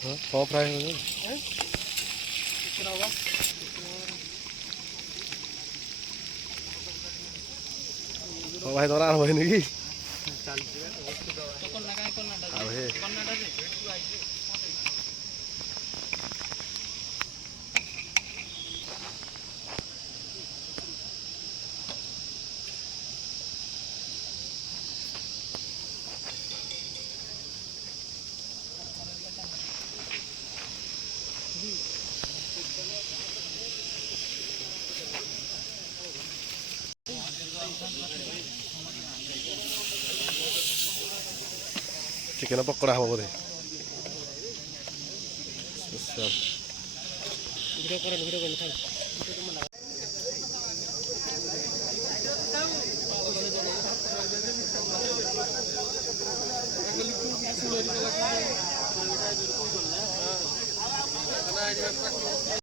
କଣ ଫ୍ରାଏ ଭାଇ ତମର ଆରମ୍ଭ ହେଇନି କି? ଆଉ ହେ ଚିକେନ ପକୋଡ଼ା ହବ ବୋଧେ ସ୍ପେଶାଲ।